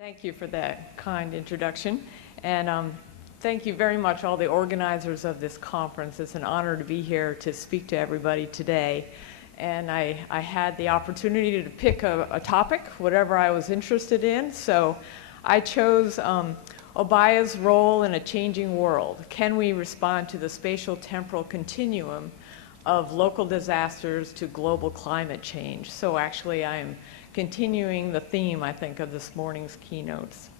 Thank you for that kind introduction, and thank you very much all the organizers of this conference. It's an honor to be here to speak to everybody today, and I had the opportunity to pick a topic, whatever I was interested in, so I chose GEOBIA's role in a changing world. Can we respond to the spatial-temporal continuum of local disasters to global climate change? So actually I'm continuing the theme, I think, of this morning's keynotes.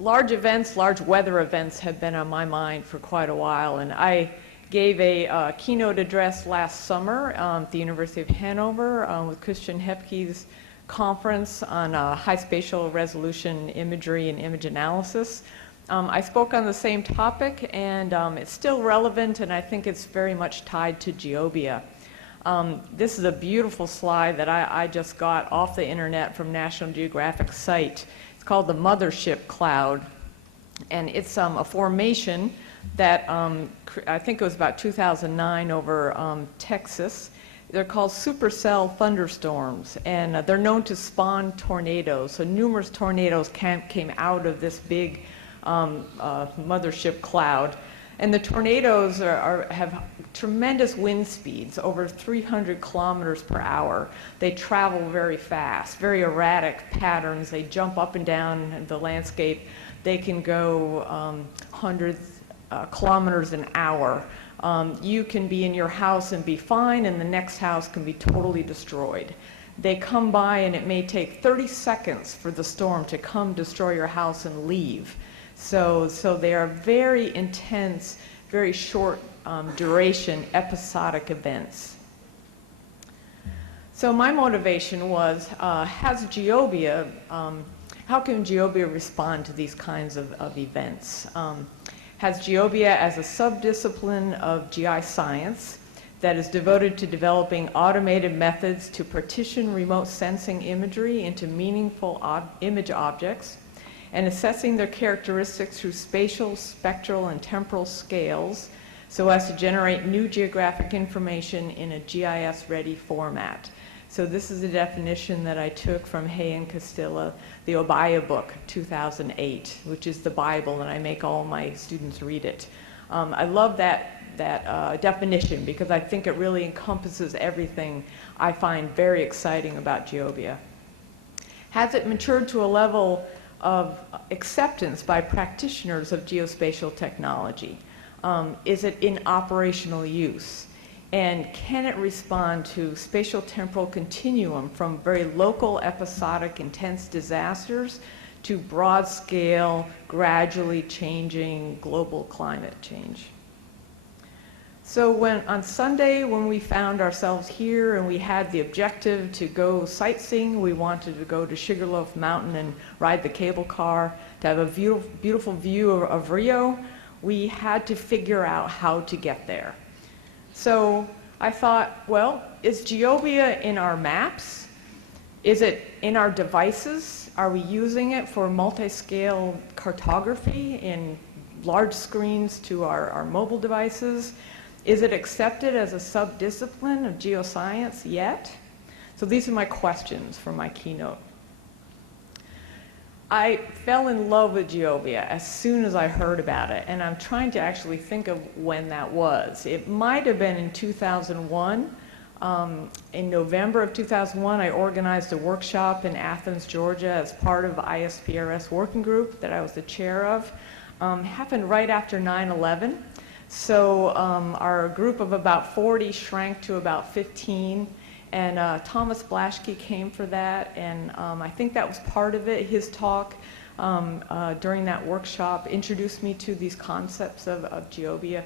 Large events, large weather events have been on my mind for quite a while, and I gave a keynote address last summer at the University of Hanover with Christian Hepke's conference on high spatial resolution imagery and image analysis. I spoke on the same topic, and it's still relevant, and I think it's very much tied to GEOBIA. This is a beautiful slide that I just got off the internet from National Geographic site. It's called the Mothership Cloud, and it's a formation that I think it was about 2009 over Texas. They're called supercell thunderstorms, and they're known to spawn tornadoes. So numerous tornadoes came out of this big mothership cloud. And the tornadoes have tremendous wind speeds, over 300 kilometers per hour. They travel very fast, very erratic patterns. They jump up and down the landscape. They can go hundreds kilometers an hour. You can be in your house and be fine, and the next house can be totally destroyed. They come by, and it may take 30 seconds for the storm to come destroy your house and leave. So they are very intense, very short duration episodic events. So my motivation was, has GEOBIA, how can GEOBIA respond to these kinds of events? Has GEOBIA as a subdiscipline of GI science that is devoted to developing automated methods to partition remote sensing imagery into meaningful image objects, and assessing their characteristics through spatial, spectral, and temporal scales so as to generate new geographic information in a GIS-ready format. So this is a definition that I took from Hay and Castilla, the GEOBIA book, 2008, which is the Bible, and I make all my students read it. I love that definition because I think it really encompasses everything I find very exciting about GEOBIA. Has it matured to a level of acceptance by practitioners of geospatial technology? Is it in operational use? And can it respond to spatial temporal continuum from very local, episodic, intense disasters to broad scale, gradually changing global climate change? So on Sunday, when we found ourselves here and we had the objective to go sightseeing, we wanted to go to Sugarloaf Mountain and ride the cable car, to have a beautiful view of Rio, we had to figure out how to get there. So I thought, well, is GEOBIA in our maps? Is it in our devices? Are we using it for multi-scale cartography in large screens to our mobile devices? Is it accepted as a sub-discipline of geoscience yet? So these are my questions for my keynote. I fell in love with GEOBIA as soon as I heard about it, and I'm trying to actually think of when that was. It might have been in 2001. In November of 2001, I organized a workshop in Athens, Georgia as part of ISPRS working group that I was the chair of. Happened right after 9/11. So our group of about 40 shrank to about 15, and Thomas Blaschke came for that, and I think that was part of it. His talk during that workshop introduced me to these concepts of GEOBIA,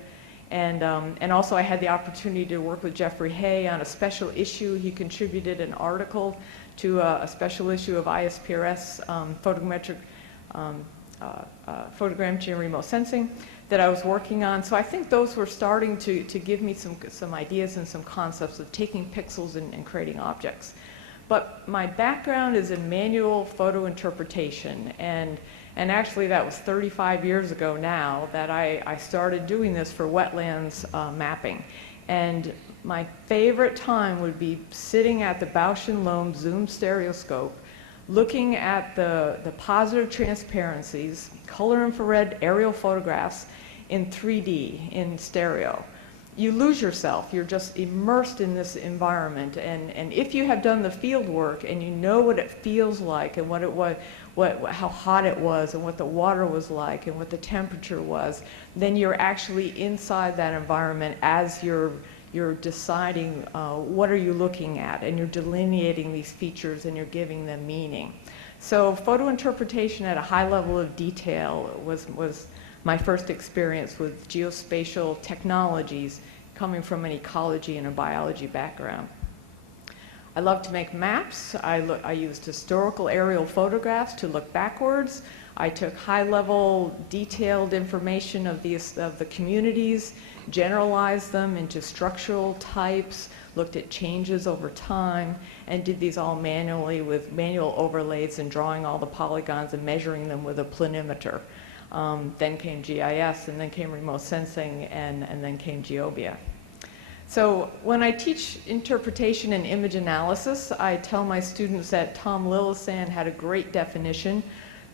and also I had the opportunity to work with Jeffrey Hay on a special issue. He contributed an article to a special issue of ISPRS photogrammetry and remote sensing that I was working on. So I think those were starting to give me some ideas and some concepts of taking pixels and creating objects. But my background is in manual photo interpretation, and actually that was 35 years ago now that I started doing this for wetlands mapping. And my favorite time would be sitting at the Bausch & Lomb zoom stereoscope, looking at the positive transparencies, color infrared aerial photographs in 3D, in stereo. You lose yourself. You're just immersed in this environment. And if you have done the field work and you know what it feels like and what it was, how hot it was and what the water was like and what the temperature was, then you're actually inside that environment as you're deciding what are you looking at, and you're delineating these features and you're giving them meaning. So photo interpretation at a high level of detail was my first experience with geospatial technologies coming from an ecology and a biology background. I love to make maps. I used historical aerial photographs to look backwards. I took high-level, detailed information of the communities, generalized them into structural types, looked at changes over time, and did these all manually with manual overlays and drawing all the polygons and measuring them with a planimeter. Then came GIS, and then came remote sensing, and then came GEOBIA. So when I teach interpretation and image analysis, I tell my students that Tom Lillesand had a great definition.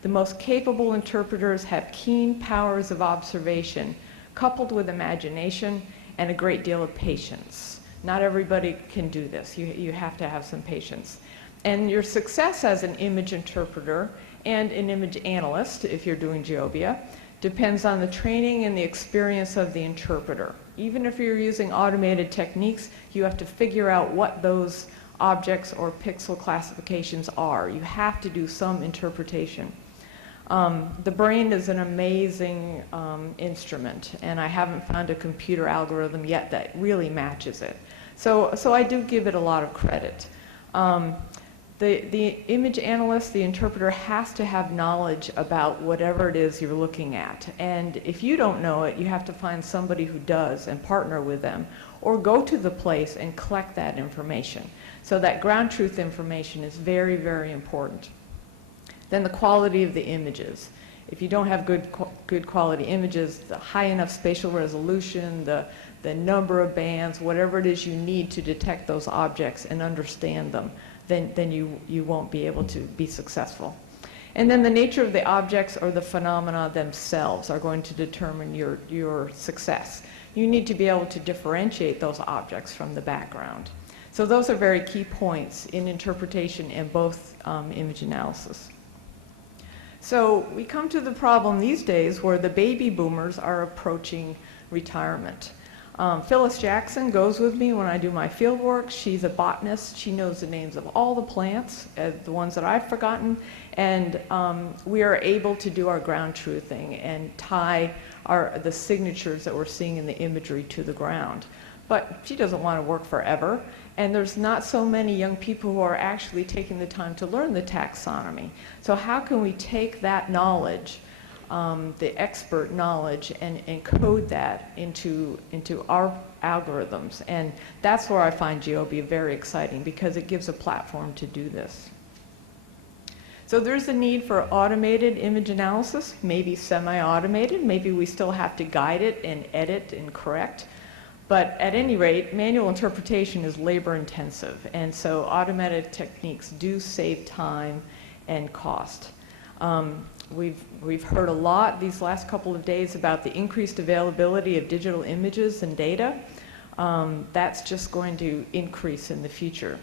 The most capable interpreters have keen powers of observation, coupled with imagination and a great deal of patience. Not everybody can do this. You have to have some patience. And your success as an image interpreter and an image analyst, if you're doing GEOBIA, depends on the training and the experience of the interpreter. Even if you're using automated techniques, you have to figure out what those objects or pixel classifications are. You have to do some interpretation. The brain is an amazing instrument, and I haven't found a computer algorithm yet that really matches it. So I do give it a lot of credit. The image analyst, the interpreter, has to have knowledge about whatever it is you're looking at. And if you don't know it, you have to find somebody who does and partner with them, or go to the place and collect that information. So that ground truth information is very, very important. Then the quality of the images. If you don't have good quality images, the high enough spatial resolution, the number of bands, whatever it is you need to detect those objects and understand them, then you won't be able to be successful. And then the nature of the objects or the phenomena themselves are going to determine your success. You need to be able to differentiate those objects from the background. So those are very key points in interpretation and both image analysis. So we come to the problem these days where the baby boomers are approaching retirement. Phyllis Jackson goes with me when I do my field work. She's a botanist. She knows the names of all the plants, the ones that I've forgotten, and we are able to do our ground truthing and tie the signatures that we're seeing in the imagery to the ground. But she doesn't want to work forever, and there's not so many young people who are actually taking the time to learn the taxonomy. So how can we take that knowledge, the expert knowledge, and code that into our algorithms? And that's where I find GEOBIA very exciting, because it gives a platform to do this. So there's a need for automated image analysis, maybe semi-automated. Maybe we still have to guide it and edit and correct. But at any rate, manual interpretation is labor intensive, and so automated techniques do save time and cost. We've heard a lot these last couple of days about the increased availability of digital images and data. That's just going to increase in the future.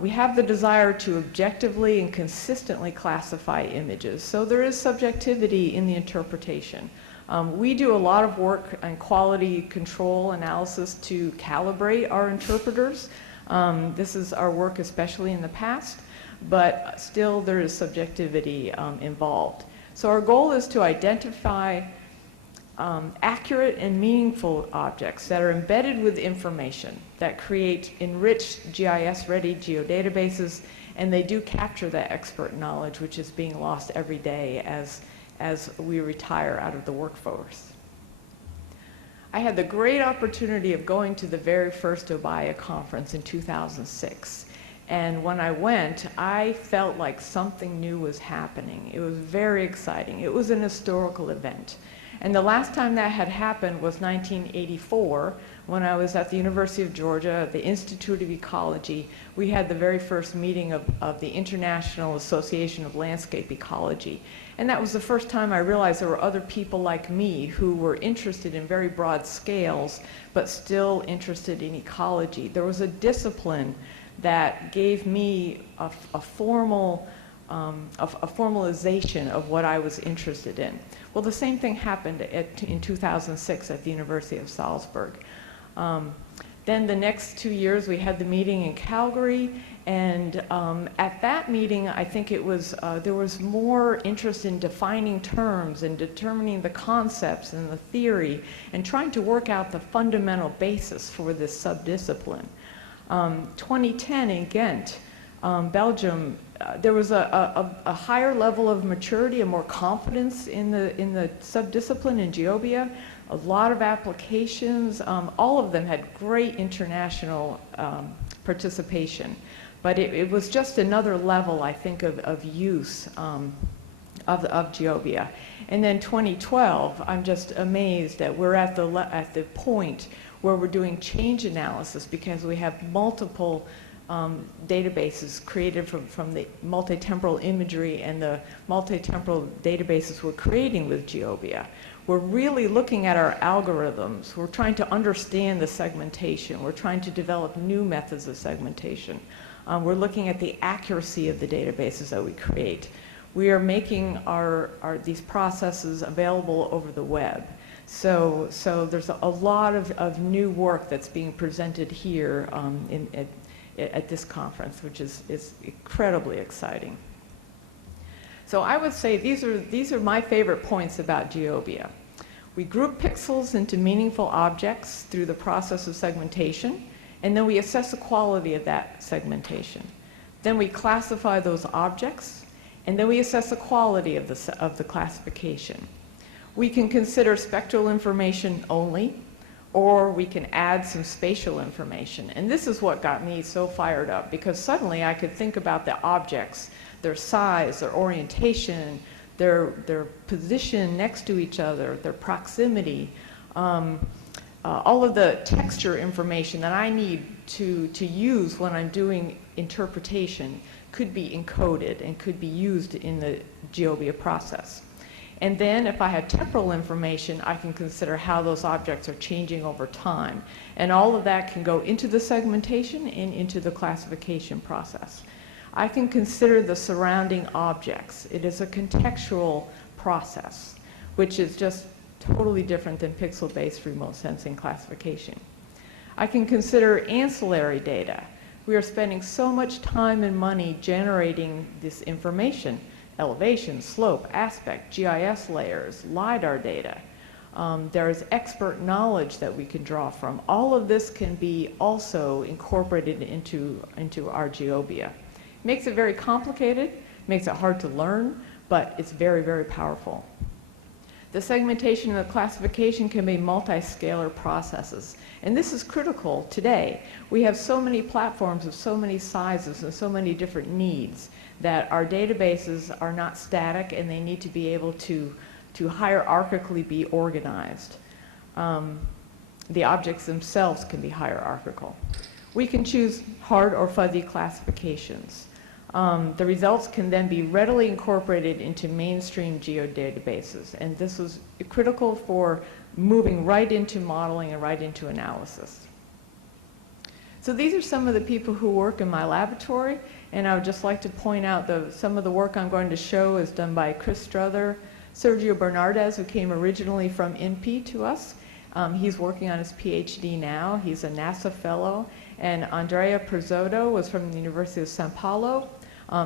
We have the desire to objectively and consistently classify images, so there is subjectivity in the interpretation. We do a lot of work on quality control analysis to calibrate our interpreters. This is our work especially in the past, but still there is subjectivity involved. So our goal is to identify accurate and meaningful objects that are embedded with information that create enriched GIS-ready geodatabases, and they do capture that expert knowledge which is being lost every day as we retire out of the workforce. I had the great opportunity of going to the very first GEOBIA conference in 2006. And when I went, I felt like something new was happening. It was very exciting. It was an historical event. And the last time that had happened was 1984, when I was at the University of Georgia, at the Institute of Ecology, we had the very first meeting of the International Association of Landscape Ecology. And that was the first time I realized there were other people like me who were interested in very broad scales, but still interested in ecology. There was a discipline that gave me a formalization of what I was interested in. Well, the same thing happened in 2006 at the University of Salzburg. Then the next 2 years we had the meeting in Calgary, and at that meeting I think it was there was more interest in defining terms and determining the concepts and the theory and trying to work out the fundamental basis for this subdiscipline. 2010 in Ghent, Belgium, there was a higher level of maturity and more confidence in the subdiscipline in GEOBIA. A lot of applications, all of them had great international participation. But it was just another level, I think, of use of GEOBIA. And then 2012, I'm just amazed that we're at the point where we're doing change analysis because we have multiple databases created from the multi-temporal imagery and the multi-temporal databases we're creating with GEOBIA. We're really looking at our algorithms. We're trying to understand the segmentation. We're trying to develop new methods of segmentation. We're looking at the accuracy of the databases that we create. We are making these processes available over the web. So there's a lot of new work that's being presented here at this conference, which is incredibly exciting. So I would say these are my favorite points about GEOBIA. We group pixels into meaningful objects through the process of segmentation, and then we assess the quality of that segmentation. Then we classify those objects, and then we assess the quality of the classification. We can consider spectral information only, or we can add some spatial information. And this is what got me so fired up, because suddenly I could think about the objects, their size, their orientation, their position next to each other, their proximity, all of the texture information that I need to use when I'm doing interpretation could be encoded and could be used in the GEOBIA process. And then if I have temporal information, I can consider how those objects are changing over time. And all of that can go into the segmentation and into the classification process. I can consider the surrounding objects. It is a contextual process, which is just totally different than pixel-based remote sensing classification. I can consider ancillary data. We are spending so much time and money generating this information: elevation, slope, aspect, GIS layers, LiDAR data. There is expert knowledge that we can draw from. All of this can be also incorporated into our GEOBIA. Makes it very complicated, makes it hard to learn, but it's very, very powerful. The segmentation and the classification can be multi-scalar processes, and this is critical today. We have so many platforms of so many sizes and so many different needs that our databases are not static, and they need to be able to hierarchically be organized. The objects themselves can be hierarchical. We can choose hard or fuzzy classifications. The results can then be readily incorporated into mainstream geodatabases, and this was critical for moving right into modeling and right into analysis. So these are some of the people who work in my laboratory, and I would just like to point out some of the work I'm going to show is done by Chris Strother, Sergio Bernardez, who came originally from INPE to us. He's working on his PhD now. He's a NASA fellow. And Andrea Perzotto was from the University of Sao Paulo.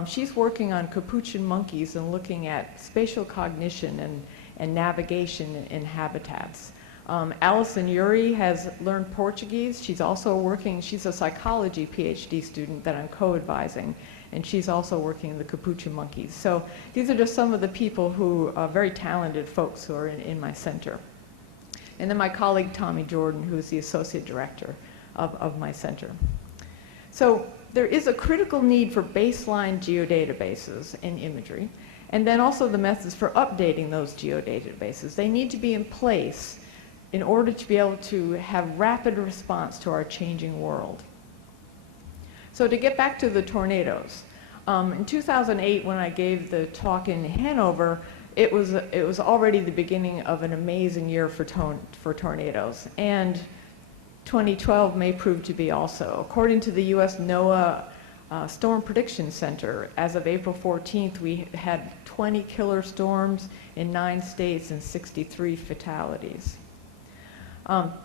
She's working on capuchin monkeys and looking at spatial cognition and navigation in habitats. Alison Uri has learned Portuguese. She's also working, she's a psychology PhD student that I'm co-advising, and she's also working in the capuchin monkeys. So these are just some of the people who are very talented folks who are in my center. And then my colleague Tommy Jordan, who is the associate director of my center. So there is a critical need for baseline geodatabases and imagery, and then also the methods for updating those geodatabases. They need to be in place in order to be able to have rapid response to our changing world. So to get back to the tornadoes, in 2008 when I gave the talk in Hanover, it was already the beginning of an amazing year for tornadoes, and 2012 may prove to be also. According to the U.S. NOAA Storm Prediction Center, as of April 14th, we had 20 killer storms in 9 states and 63 fatalities.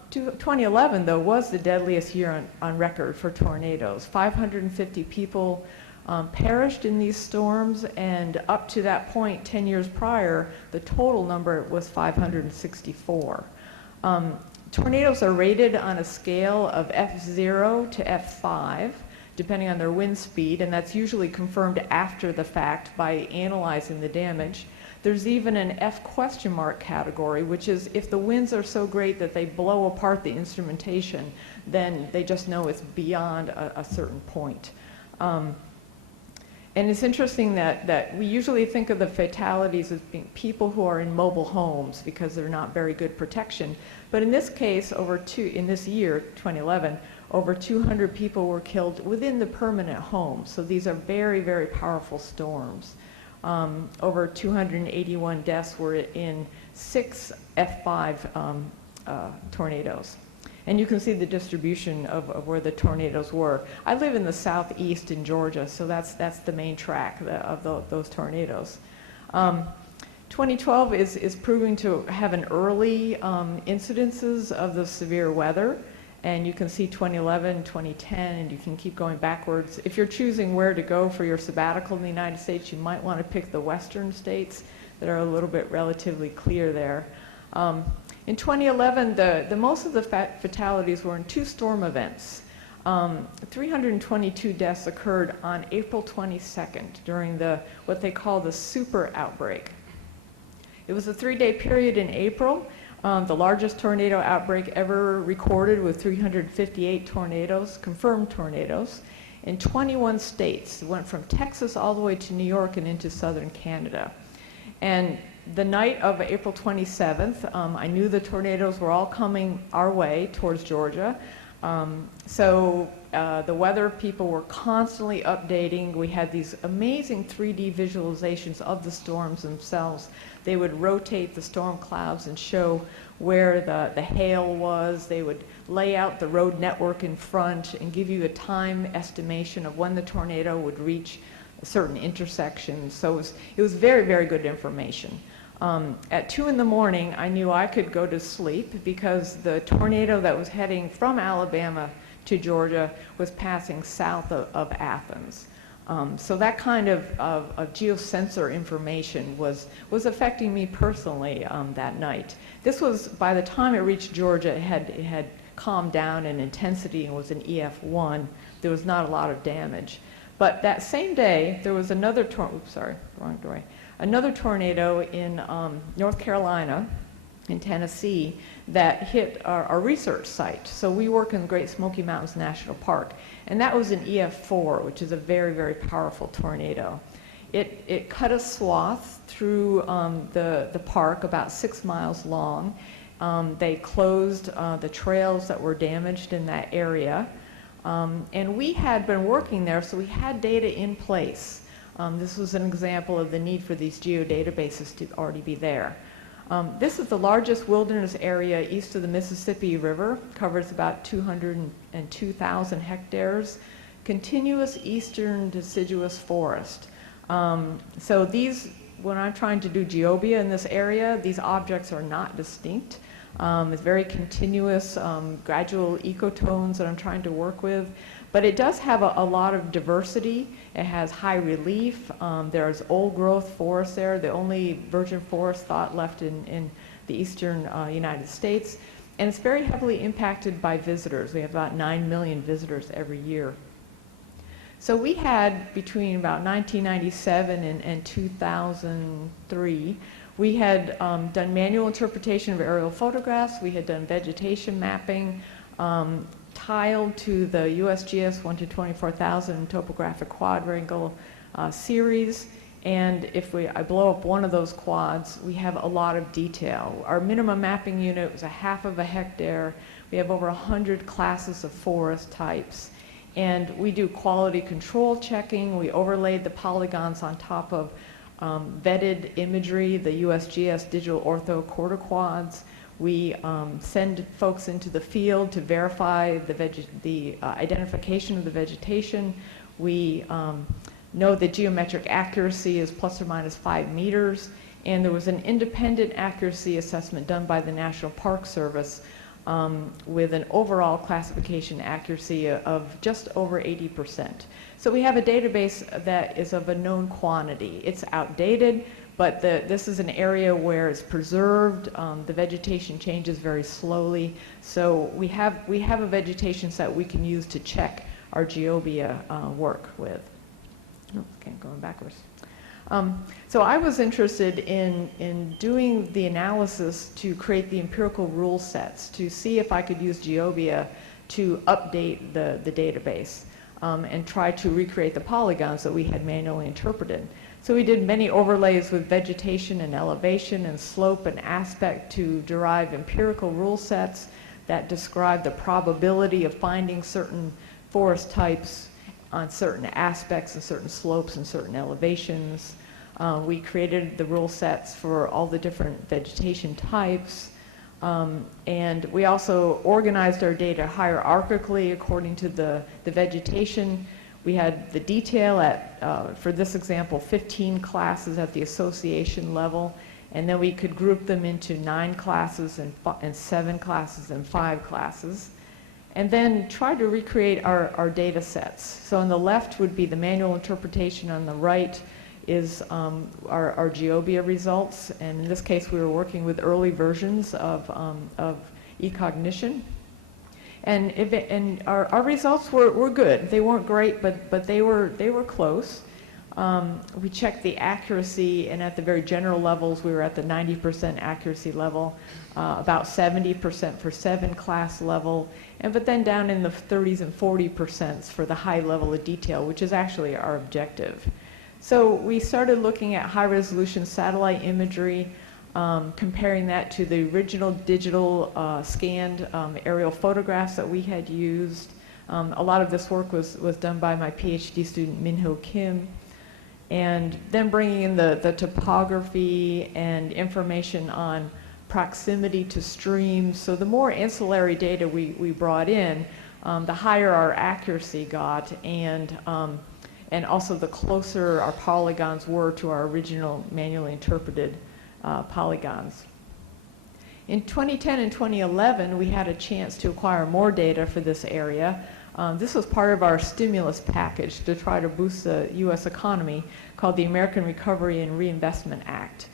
2011, though, was the deadliest year on record for tornadoes. 550 people perished in these storms, and up to that point, 10 years prior, the total number was 564. Tornadoes are rated on a scale of F0 to F5, depending on their wind speed, and that's usually confirmed after the fact by analyzing the damage. There's even an F question mark category, which is if the winds are so great that they blow apart the instrumentation, then they just know it's beyond a certain point. And it's interesting that we usually think of the fatalities as being people who are in mobile homes because they're not very good protection. But in this case, in this year, 2011, over 200 people were killed within the permanent home. So these are very, very powerful storms. Over 281 deaths were in 6 F5 tornadoes. And you can see the distribution of where the tornadoes were. I live in the southeast in Georgia, so that's the main track of those tornadoes. 2012 is proving to have an early incidences of the severe weather. And you can see 2011, 2010, and you can keep going backwards. If you're choosing where to go for your sabbatical in the United States, you might want to pick the western states that are a little bit relatively clear there. In 2011, the most of the fatalities were in 2 storm events. 322 deaths occurred on April 22nd during what they call the super outbreak. It was a 3-day period in April, the largest tornado outbreak ever recorded with 358 tornadoes, confirmed tornadoes, in 21 states. It went from Texas all the way to New York and into southern Canada. And the night of April 27th, I knew the tornadoes were all coming our way towards Georgia. So the weather people were constantly updating. We had these amazing 3D visualizations of the storms themselves. They would rotate the storm clouds and show where the hail was. They would lay out the road network in front and give you a time estimation of when the tornado would reach a certain intersection. So it was very, very good information. At 2 in the morning, I knew I could go to sleep because the tornado that was heading from Alabama to Georgia was passing south of Athens. So that kind of geosensor information was affecting me personally that night. This was, by the time it reached Georgia, it had calmed down in intensity and was an EF1. There was not a lot of damage. But that same day, there was another another tornado in North Carolina, in Tennessee, that hit our research site. So we work in Great Smoky Mountains National Park, and that was an EF4, which is a very, very powerful tornado. It cut a swath through the park about 6 miles long. They closed the trails that were damaged in that area. And we had been working there, so we had data in place. This was an example of the need for these geodatabases to already be there. This is the largest wilderness area east of the Mississippi River, covers about 202,000 hectares, continuous eastern deciduous forest. So these, when I'm trying to do GEOBIA in this area, these objects are not distinct. It's very continuous, gradual ecotones that I'm trying to work with. But it does have a lot of diversity. It has high relief. There's old growth forest there, the only virgin forest thought left in the eastern United States. And it's very heavily impacted by visitors. We have about 9 million visitors every year. So we had, between about 1997 and 2003, we had done manual interpretation of aerial photographs. We had done vegetation mapping, tiled to the USGS 1 to 24,000 topographic quadrangle series, And if I blow up one of those quads, we have a lot of detail. Our minimum mapping unit was 1/2 of a hectare. We have over 100 classes of forest types. And we do quality control checking. We overlaid the polygons on top of vetted imagery, the USGS digital ortho quarter-quads. We send folks into the field to verify the identification of the vegetation. We know that geometric accuracy is ±5 meters, and there was an independent accuracy assessment done by the National Park Service with an overall classification accuracy of just over 80%. So we have a database that is of a known quantity. It's outdated, but this is an area where it's preserved. The vegetation changes very slowly, so we have a vegetation set we can use to check our GEOBIA work with. Okay, going backwards. So I was interested in doing the analysis to create the empirical rule sets to see if I could use GEOBIA to update the database and try to recreate the polygons that we had manually interpreted. So we did many overlays with vegetation and elevation and slope and aspect to derive empirical rule sets that describe the probability of finding certain forest types on certain aspects and certain slopes and certain elevations. We created the rule sets for all the different vegetation types. And we also organized our data hierarchically according to the vegetation. We had the detail at, for this example, 15 classes at the association level, and then we could group them into 9 classes and 7 classes and 5 classes. And then try to recreate our data sets. So on the left would be the manual interpretation, on the right is our GEOBIA results. And in this case, we were working with early versions of eCognition. And our results were good. They weren't great, but they were close. We checked the accuracy, and at the very general levels, we were at the 90% accuracy level, about 70% for 7 class level, but then down in the 30s and 40% for the high level of detail, which is actually our objective. So we started looking at high resolution satellite imagery, comparing that to the original digital scanned aerial photographs that we had used. A lot of this work was done by my PhD student Minho Kim. And then bringing in the topography and information on proximity to streams. So the more ancillary data we brought in, the higher our accuracy got, and also the closer our polygons were to our original manually interpreted polygons. In 2010 and 2011, we had a chance to acquire more data for this area. This was part of our stimulus package to try to boost the U.S. economy, called the American Recovery and Reinvestment Act.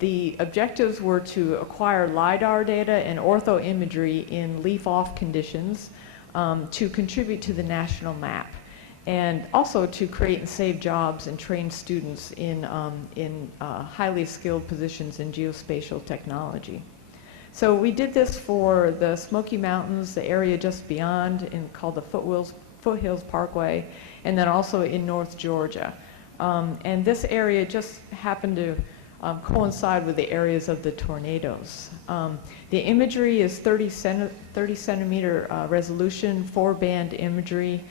The objectives were to acquire LiDAR data and ortho imagery in leaf-off conditions to contribute to the national map, and also to create and save jobs and train students in highly skilled positions in geospatial technology. So we did this for the Smoky Mountains, the area just beyond, called the Foothills Parkway, and then also in North Georgia. And this area just happened to coincide with the areas of the tornadoes. The imagery is 30 centimeter resolution, 4-band imagery.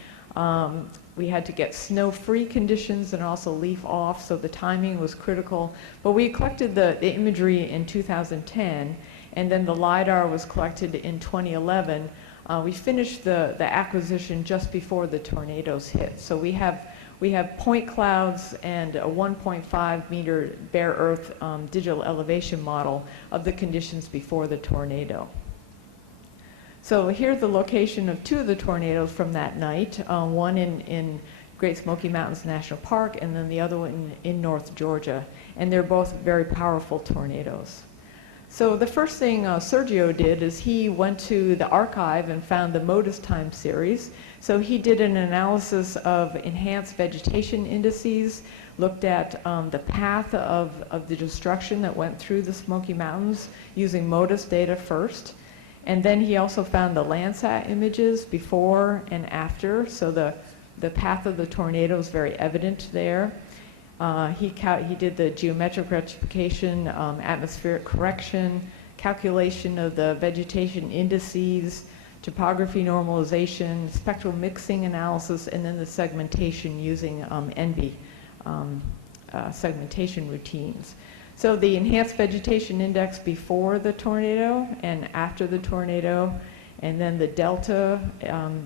We had to get snow-free conditions and also leaf-off, so the timing was critical. But we collected the imagery in 2010, and then the LiDAR was collected in 2011. We finished the acquisition just before the tornadoes hit. So we have point clouds and a 1.5 meter bare earth digital elevation model of the conditions before the tornado. So here's the location of 2 of the tornadoes from that night, one in Great Smoky Mountains National Park, and then the other one in North Georgia. And they're both very powerful tornadoes. So the first thing Sergio did is he went to the archive and found the MODIS time series. So he did an analysis of enhanced vegetation indices, looked at the path of the destruction that went through the Smoky Mountains using MODIS data first. And then he also found the Landsat images before and after, so the path of the tornado is very evident there. He did the geometric rectification, atmospheric correction, calculation of the vegetation indices, topography normalization, spectral mixing analysis, and then the segmentation using ENVI segmentation routines. So the enhanced vegetation index before the tornado and after the tornado, and then the delta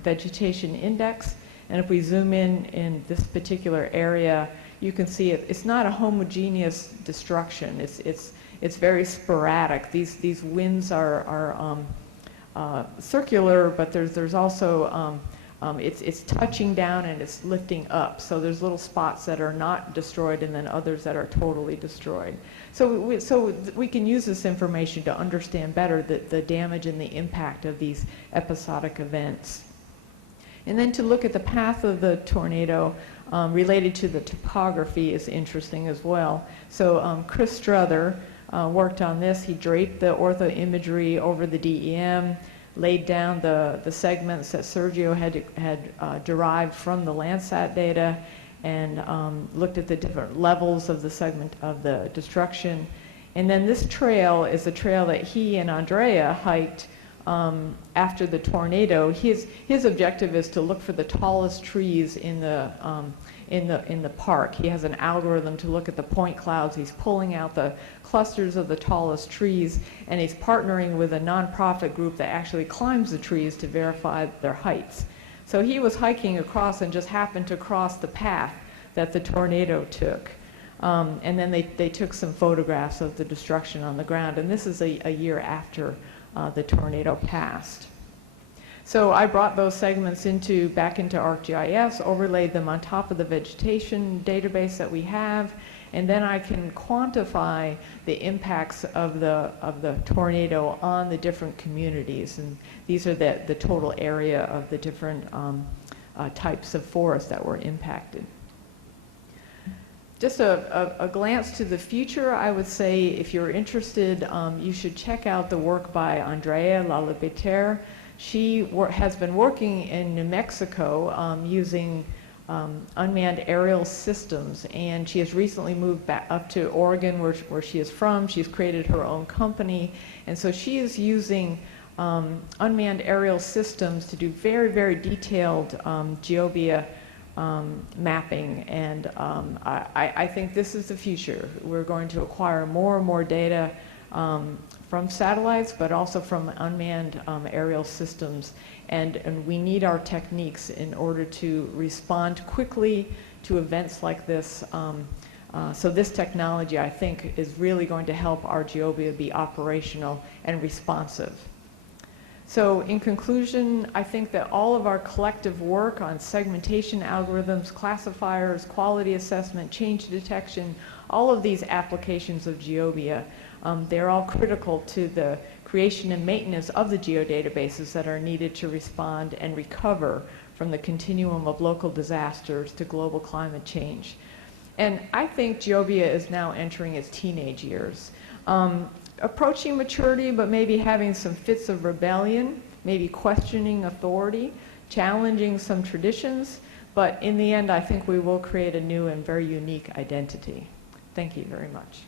vegetation index. And if we zoom in this particular area, you can see it's not a homogeneous destruction. It's very sporadic. These winds are circular, but there's also it's touching down and it's lifting up. So there's little spots that are not destroyed and then others that are totally destroyed. So we can use this information to understand better the damage and the impact of these episodic events. And then to look at the path of the tornado related to the topography is interesting as well. So Chris Struther worked on this. He draped the ortho imagery over the DEM, laid down the segments that Sergio had derived from the Landsat data, and looked at the different levels of the segment of the destruction. And then this trail is a trail that he and Andrea hiked after the tornado. His objective is to look for the tallest trees in the park. He has an algorithm to look at the point clouds. He's pulling out the clusters of the tallest trees, and he's partnering with a nonprofit group that actually climbs the trees to verify their heights. So he was hiking across and just happened to cross the path that the tornado took. And then they took some photographs of the destruction on the ground, and this is a year after the tornado passed. So I brought those segments back into ArcGIS, overlaid them on top of the vegetation database that we have, and then I can quantify the impacts of the tornado on the different communities. And these are the total area of the different types of forests that were impacted. Just a glance to the future, I would say if you're interested, you should check out the work by Andrea Lalibiter. She has been working in New Mexico using unmanned aerial systems, and she has recently moved back up to Oregon where she is from. She's created her own company, and so she is using unmanned aerial systems to do very, very detailed GEOBIA mapping, and I think this is the future. We're going to acquire more and more data from satellites, but also from unmanned aerial systems, and we need our techniques in order to respond quickly to events like this. So this technology, I think, is really going to help our GEOBIA be operational and responsive. So in conclusion, I think that all of our collective work on segmentation algorithms, classifiers, quality assessment, change detection, all of these applications of GEOBIA, they're all critical to the creation and maintenance of the geodatabases that are needed to respond and recover from the continuum of local disasters to global climate change. And I think GEOBIA is now entering its teenage years. Approaching maturity, but maybe having some fits of rebellion, maybe questioning authority, challenging some traditions, but in the end, I think we will create a new and very unique identity. Thank you very much.